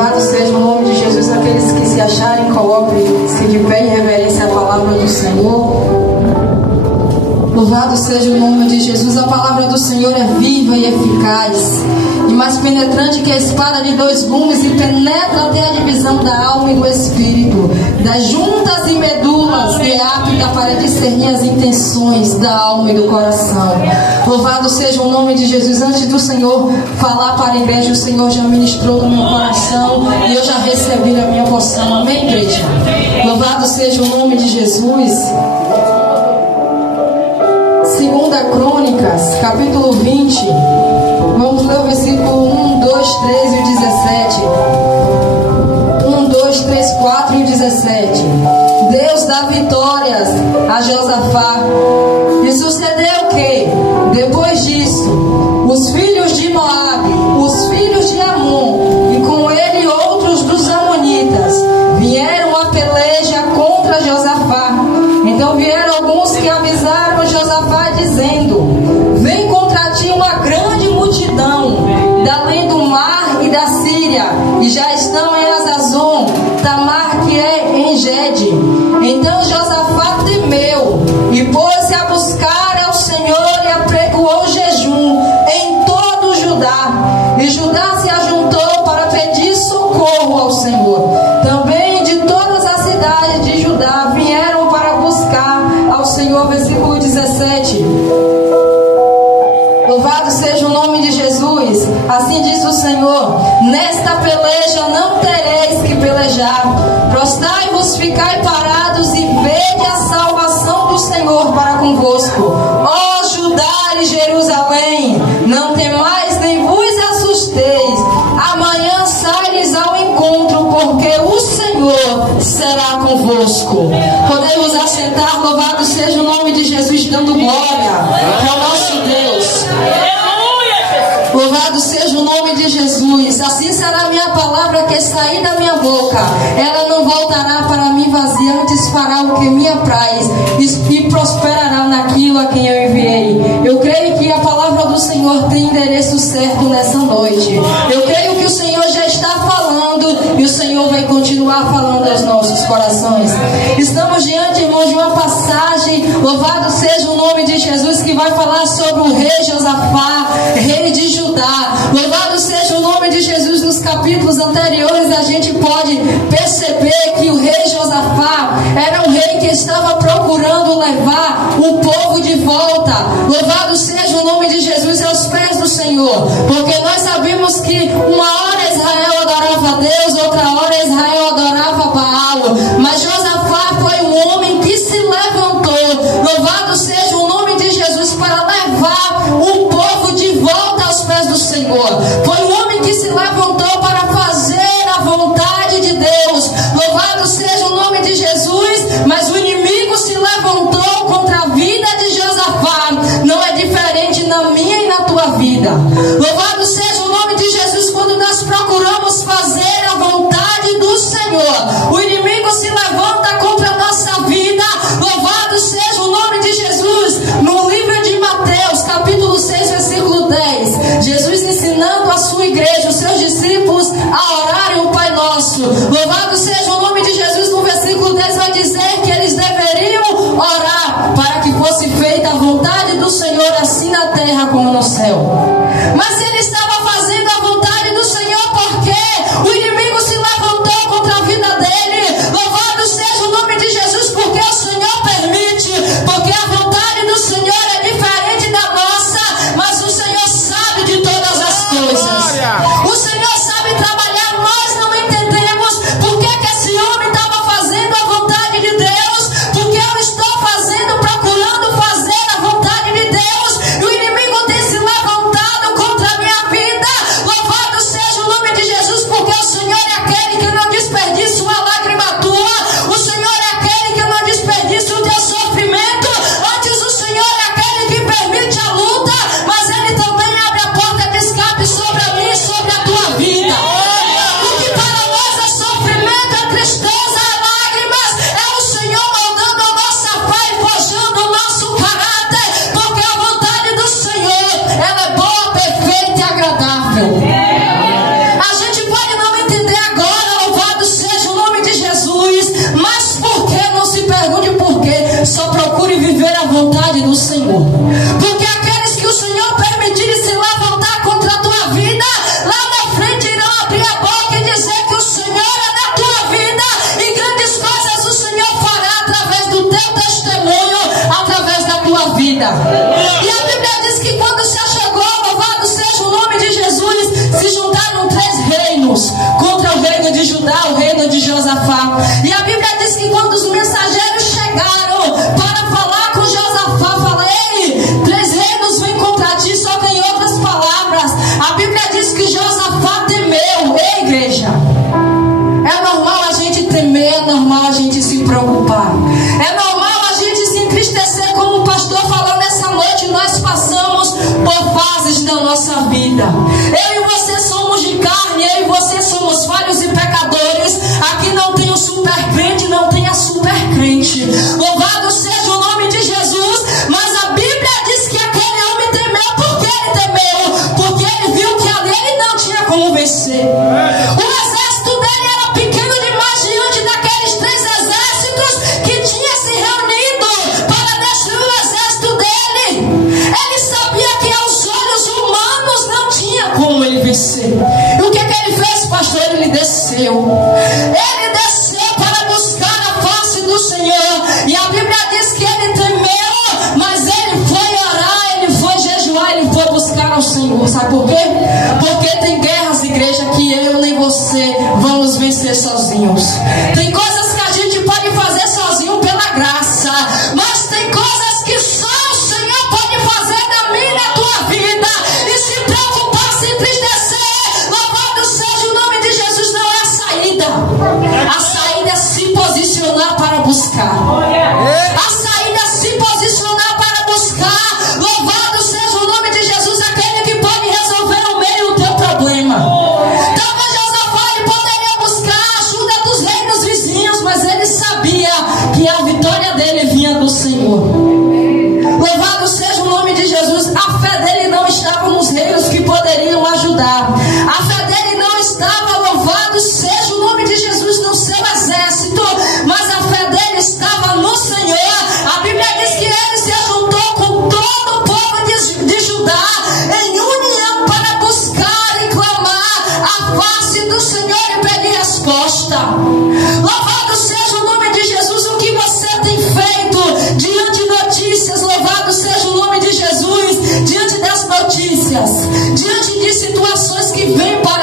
Louvado seja o nome de Jesus. Aqueles que se acharem, coloquem-se de pé em reverência à palavra do Senhor. Louvado seja o nome de Jesus. A palavra do Senhor é viva e eficaz, e mais penetrante que a espada de dois gumes, e penetra até a divisão da alma e do espírito, das juntas e medulas, e é apta para discernir as intenções da alma e do coração. Louvado seja o nome de Jesus. Antes do Senhor falar para a igreja, o Senhor já ministrou no meu coração e eu já recebi a minha porção. Amém, igreja? Louvado seja o nome de Jesus. 2 Crônicas, capítulo 20. Vamos ler o versículo 1, 2, 3 e o 17. 1, 2, 3, 4 e o 17. Deus dá vitórias a Josafá. E sucedeu que, depois disso, os filhos de Moabe, os filhos de Amon, e com ele outros dos amonitas, vieram a peleja contra Josafá. Então vieram alguns que avisaram Josafá, dizendo: vem contra ti uma grande multidão, da além do mar e da Síria, e já estão em Azazon, Tamar, que é em Gede. Então Josafá temeu e pôs-se a buscar ao Senhor, e apregoou jejum em todo Judá. E Judá se ajuntou para pedir socorro ao Senhor. Também de todas as cidades de Judá vieram para buscar ao Senhor. Versículo 17. Louvado seja o nome de Jesus. Assim diz o Senhor: nesta peleja não tereis que pelejar. Prostrai-vos, ficai parados e vede a salvação do Senhor para convosco. Ó Judá e Jerusalém, não temais nem vos assusteis. Amanhã sai-lhes ao encontro, porque o Senhor será convosco. Podemos assentar. Louvado seja o nome de Jesus, dando glória ao nosso Deus. Louvado seja o nome de Jesus. Assim será a minha palavra que sair da minha boca. Ela não voltará para mim vazia, antes fará o que me apraz e prosperará naquilo a quem eu enviei. Eu creio que a palavra do Senhor tem endereço certo nessa noite. Eu creio que o Senhor já está falando e o Senhor vai continuar falando aos nossos corações. Estamos diante, irmãos, de uma passagem, louvado seja o nome de Jesus, que vai falar sobre o rei Josafá, rei de Judá. Louvado seja o nome de Jesus. Nos capítulos anteriores a gente pode perceber que o rei Josafá era um rei que estava procurando levar o povo de volta. Louvado seja o nome de Jesus aos pés do Senhor, porque nós sabemos que uma hora Israel adorava a Deus, outra hora Israel adorava Baal, mas Josafá foi um homem que se levantou, louvado seja o nome de Jesus, para levar o povo de volta aos pés do Senhor. Foi um homem que se levantou para fazer a vontade de Deus. Louvado seja o nome de Jesus. Mas o inimigo se levantou contra a vida de Josafá. Não é diferente na minha e na tua vida. Louvado seja o nome de Jesus. Quando nós procuramos fazer a vontade do Senhor, o inimigo se levanta contra a nossa vida. Louvado seja o nome de Jesus. No livro de Mateus, capítulo 6, versículo 10, Jesus ensinando a sua igreja, os seus discípulos, a orarem o Pai Nosso. Louvado seja o nome de Jesus. No versículo 10 vai dizer que eles deveriam orar para que fosse feita a vontade do Senhor, assim na terra como no céu. Mas ele estava fazendo a vontade do Senhor porque o inimigo se levantou contra a vida dele. Louvado seja o nome de Jesus, porque o Senhor permite, porque a vontade do Senhor é diferente da nossa, mas o Senhor sabe de todas as coisas. O Senhor sabe trabalhar. Nós não entendemos por que esse homem estava fazendo a vontade de Deus, porque eu estou fazendo, procurando fazer a vontade de Deus, e o inimigo tem se levantado contra a minha vida. vida. E a Bíblia diz que quando se achegou, louvado seja o nome de Jesus, se juntaram 3 reinos contra o reino de Judá, o reino de Josafá. E a Bíblia diz que quando os mensageiros chegaram para falar com Josafá, falei, 3 reinos vêm contra ti, só que em outras palavras, a Bíblia diz que Josafá temeu. Ei, igreja, é normal a gente temer, é normal a gente se preocupar, é normal a gente se entristecer, como o pastor falou nessa noite. Nós passamos por fases na nossa vida. Eu e você somos de carne, eu e você somos falhos e pecadores. Aqui não tem o super crente, não tem a super crente. Louvado seja o nome de Jesus. Mas a Bíblia diz que aquele homem temeu. Por que ele temeu? Porque ele viu que ali ele não tinha como vencer. O exército dele era pequeno demais diante daqueles 3 exércitos que tinham se reunido para destruir o exército dele. Ele sabia que aos olhos humanos não tinha como ele vencer. E o que ele fez, pastor? Ele desceu. Ele desceu para buscar a face do Senhor. E a Bíblia diz que ele temeu, mas ele foi orar, ele foi jejuar, ele foi buscar ao Senhor. Sabe por quê? Porque tem guerras, igreja, que eu nem você vamos vencer sozinhos. Tem coisas que a gente pode fazer sozinho pela graça, mas tem coisas que só o Senhor pode fazer na minha e na tua vida. E se preocupar, se entristecer, louvado seja o nome de Jesus, não é a saída. A saída é se posicionar para buscar. A saída é se posicionar para buscar. Louvado seja o nome de Jesus, aquele que pode resolver no meio do teu problema. Talvez Josafá ele poderia buscar a ajuda dos reinos vizinhos, mas ele sabia que a vitória dele vinha do Senhor. Louvado seja o nome de Jesus. A fé dele não estava nos reinos que poderiam ajudar. A fé dele não estava, louvado seja o nome de Jesus, no seu exército, mas a fé dele estava no Senhor. A Bíblia diz que ele se juntou com todo o povo de Judá em união para buscar e clamar a face do Senhor e pedir resposta. Louvado seja o nome de Jesus. O que você tem feito diante de notícias? Louvado seja o nome de Jesus. Diante das notícias, diante de situações que vêm para